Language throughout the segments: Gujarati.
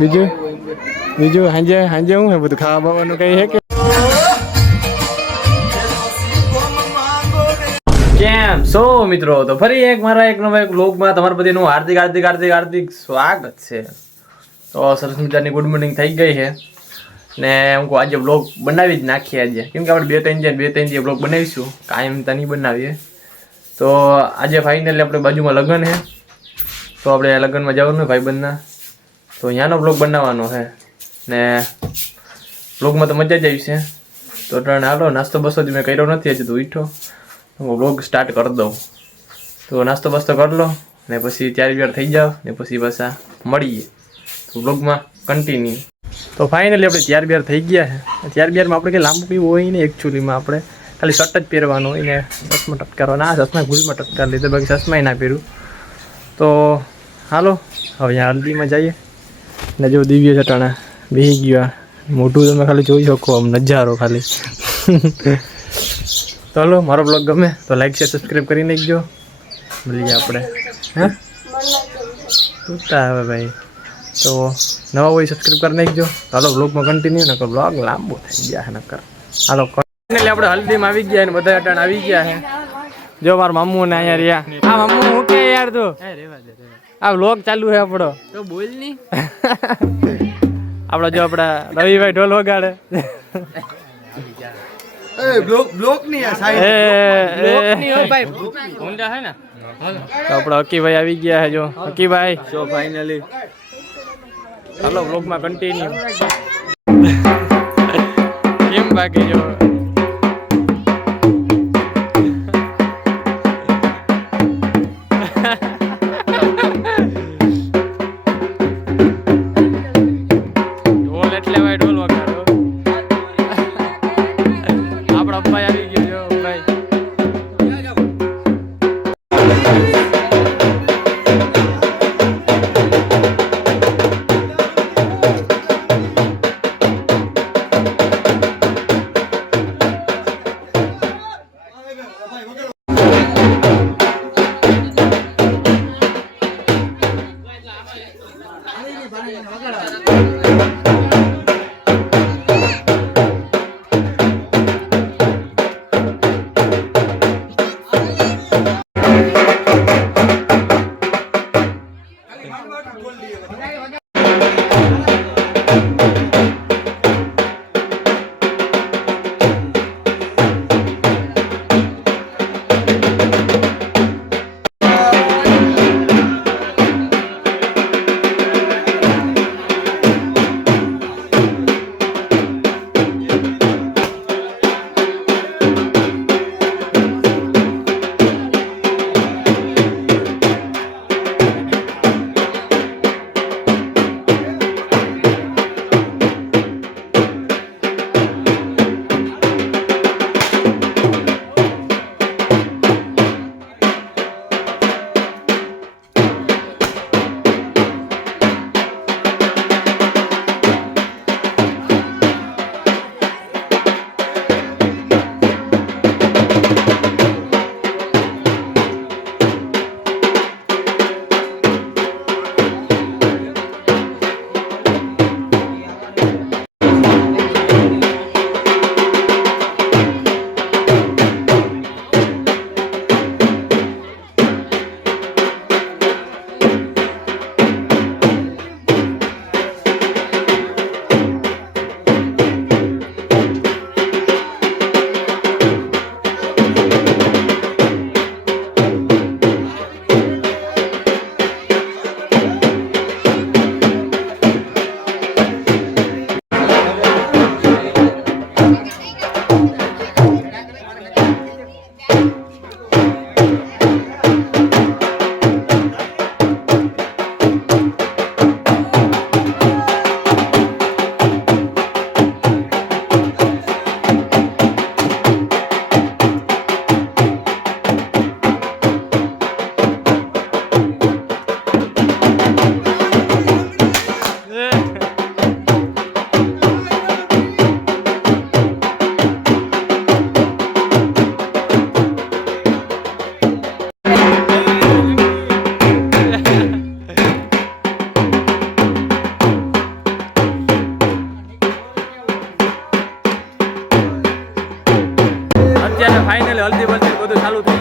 બીજું? બીજું? હાંજે સાંજે હું બધું? ખાવા બાવાનું કઈ હે કે? કેમ સો મિત્રો? તો ફરી એક મારા એક નવા એક બ્લોગમાં તમારા બધીનું હાર્દિક હાર્દિક હાર્દિક હાર્દિક સ્વાગત છે. તો સરસ મજાની ગુડ મોર્નિંગ થઈ ગઈ છે. ને હું કહું, આજે બ્લોગ બનાવી જ નાખીએ આજે. કેમ કે આપણે બે ત્રણ જે બે ત્રણ જે બ્લોગ બનાવીશું. કાયમ તો નહીં બનાવીએ. તો આજે ફાઇનલી આપણે બાજુમાં લગ્ન છે. તો આપણે લગ્નમાં જવાનું ભાઈબંધના. તો અહીંયાનો બ્લોગ બનાવવાનો છે. ને બ્લોગમાં તો મજા જ આવી છે. તો ત્રણ હાલો, નાસ્તો બસ્તો મેં કર્યો નથી, હજી તો ઈઠો હું બ્લોગ સ્ટાર્ટ કરી દઉં. તો નાસ્તો બસ્તો કરી લો, ને પછી ચાર વાર થઈ જાઓ ને પછી પાછા મળીએ. તો બ્લોગમાં કન્ટિન્યુ તો ફાઇનલી આપણે ચાર બિયાર થઈ ગયા છે. ચાર બિયારમાં આપણે કંઈ લાંબુ પીવું હોય ને એકચ્યુઅલીમાં આપણે. ખાલી શર્ટ જ પહેરવાનું હોય ને ચશ્મા ટટકારવાના. આ ચશ્મા ભૂલમાં ટટકાર લીધે, બાકી ચશ્માય ના પહેર્યું તો હાલો, હવે હલ્દીમાં જઈએ. ને જો દિવ્ય ચટાણા બેસી ગયા મોટું તમે ખાલી જોઈ શકો આમ, નજારો ખાલી. તો હલો, મારો બ્લોગ ગમે તો લાઈક શેર સબસ્ક્રાઈબ કરી નાખજો. મળીએ આપણે. હા? તૂટતા હવે ભાઈ. તો નવા હોય સબસ્ક્રાઈબ કરી નાખજો. હાલો બ્લોગમાં કન્ટિન્યુ નકર બ્લોગ લાંબો થઈ ગયા છે, નકર. હાલો એટલે આપણે હલ્દીમાં આવી ગયા ને બધા અટાણ આવી ગયા છે. જો મારા મામુ ને અહીંયા રહ્યા. આ મામુ કે યાર તું? આ લોક ચાલુ છે આપણો. તો બોલની. આપણો જો આપણા રવિભાઈ ઢોલ વગાડે. બ્લોકની આ એ, એ, ભાઈ. હોન્ડા હે ને? તો આપણા હકીભાઈ આવી ગયા છે જો. હકીભાઈ. જો ફાઇનલી ચાલો બ્લોગમાં કન્ટિન્યુ કેમ બાકી જો?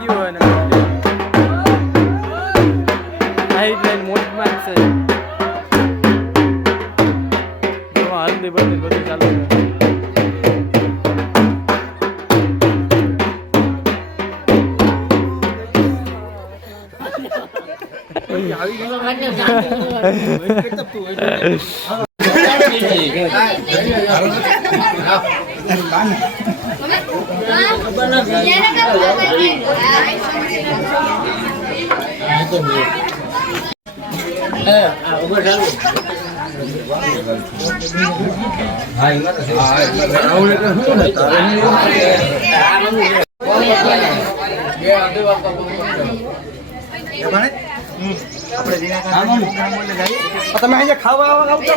ગયું હોય ને સાઈડ લાઈન મોટમાં જ છે જો હલ્દી બલ્દી બધું ચાલુ છે તમે અહીંયા ખાવા આવતા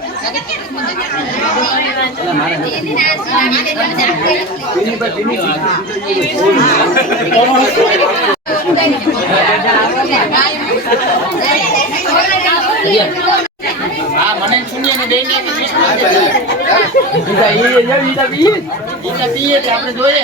હા મને શૂન્ય ને દઈ ને જોઈએ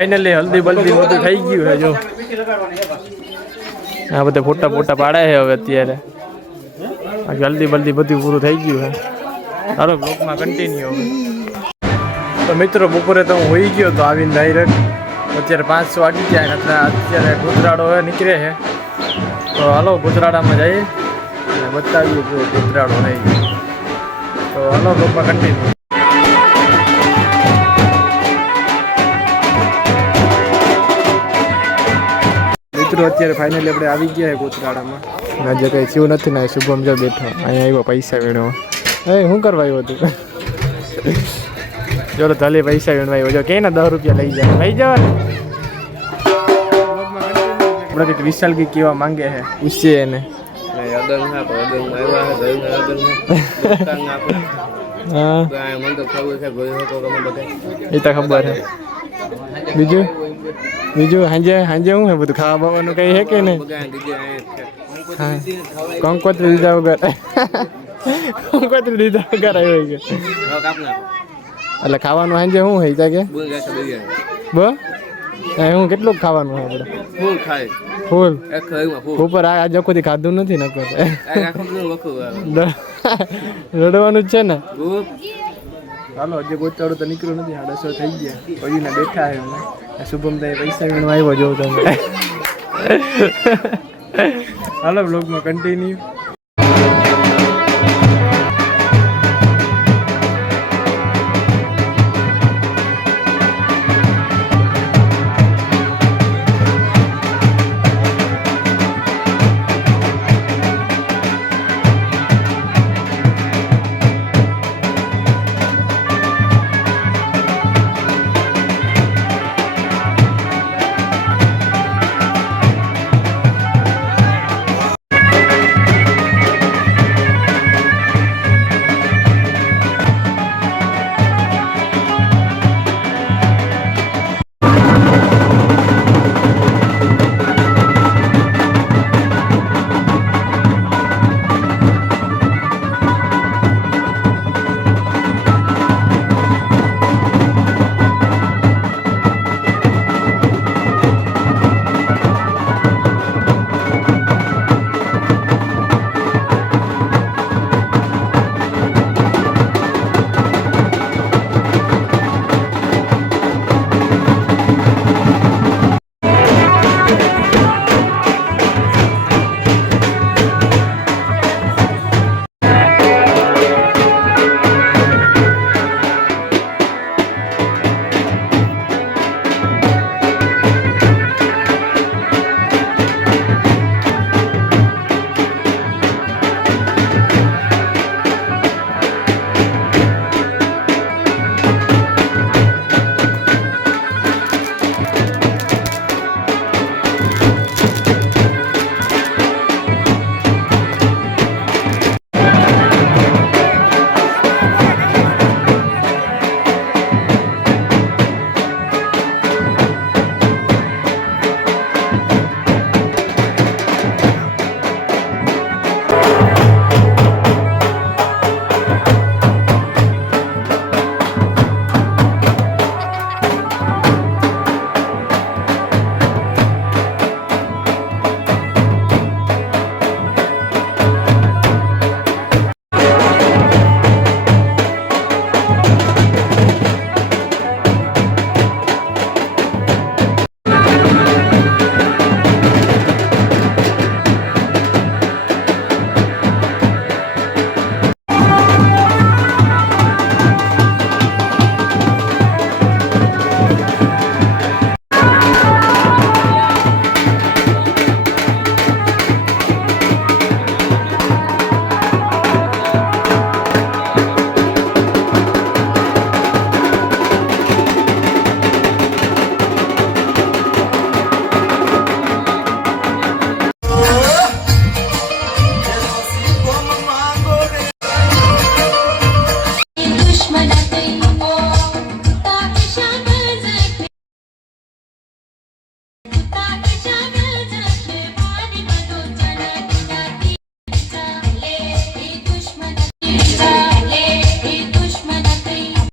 ફાઇનલી હલ્દી બલ્દી બધું થઈ ગયું છે, જો. આ બધા ફોટા ફોટા પાડે છે હવે અત્યારે. હલ્દી બલ્દી બધું પૂરું થઈ ગયું છે. સારો બ્લોકમાં કન્ટિન્યુ હવે. તો મિત્રો, બપોરે તો હું હોઈ ગયો તો આવીને ડાયરેક્ટ અત્યારે પાંચસો વાગી ગયા એટલે અત્યારે ગુજરાડો હવે નીકળે છે. તો હાલો ગુજરાડામાં જઈએ અને બતાવીએ ગુજરાડો નહીં. તો હાલો બ્લોકમાં કન્ટિન્યુ મિત્રો અત્યારે ફાઇનલી આપણે આવી ગયા છે કોચરાડામાં આજે કંઈ થયું નથી ને શુભમ જો બેઠો. અહીંયા આવ્યો પૈસા વેણવા. એ શું કરવા આવ્યો તું જો તાલે પૈસા વેણવા આવ્યો. જો કે ને દસ રૂપિયા લઈ જાય લઈ જવા ને વિશાલ કી કેવા માંગે છે પૂછીએ એને. હા એ તો ખબર છે બીજું? બીજું સાંજે સાંજે શું હે બધું? ખાવા બાવાનું કઈ હે કે નહીં? હા. કંકોત્રી લીધા વગર. કંકોત્રી લીધા વગર આવ્યો છે. એટલે ખાવાનું સાંજે શું હે ત્યાં કે? બ? હું કેટલું ખાવાનું હોય આપણે? ફૂલ. ઉપર આ આજ કોઈ ખાધું નથી નકર રડવાનું જ છે ને? ચાલો હજી ગોચાડું તો નીકળ્યું નથી સાડા સો થઈ ગયા. પછી ને બેઠા છે અમે શુભમ તાઈ પૈસા વીણો આવ્યો જો તમે. હાલો બ્લોગમાં કન્ટિન્યુ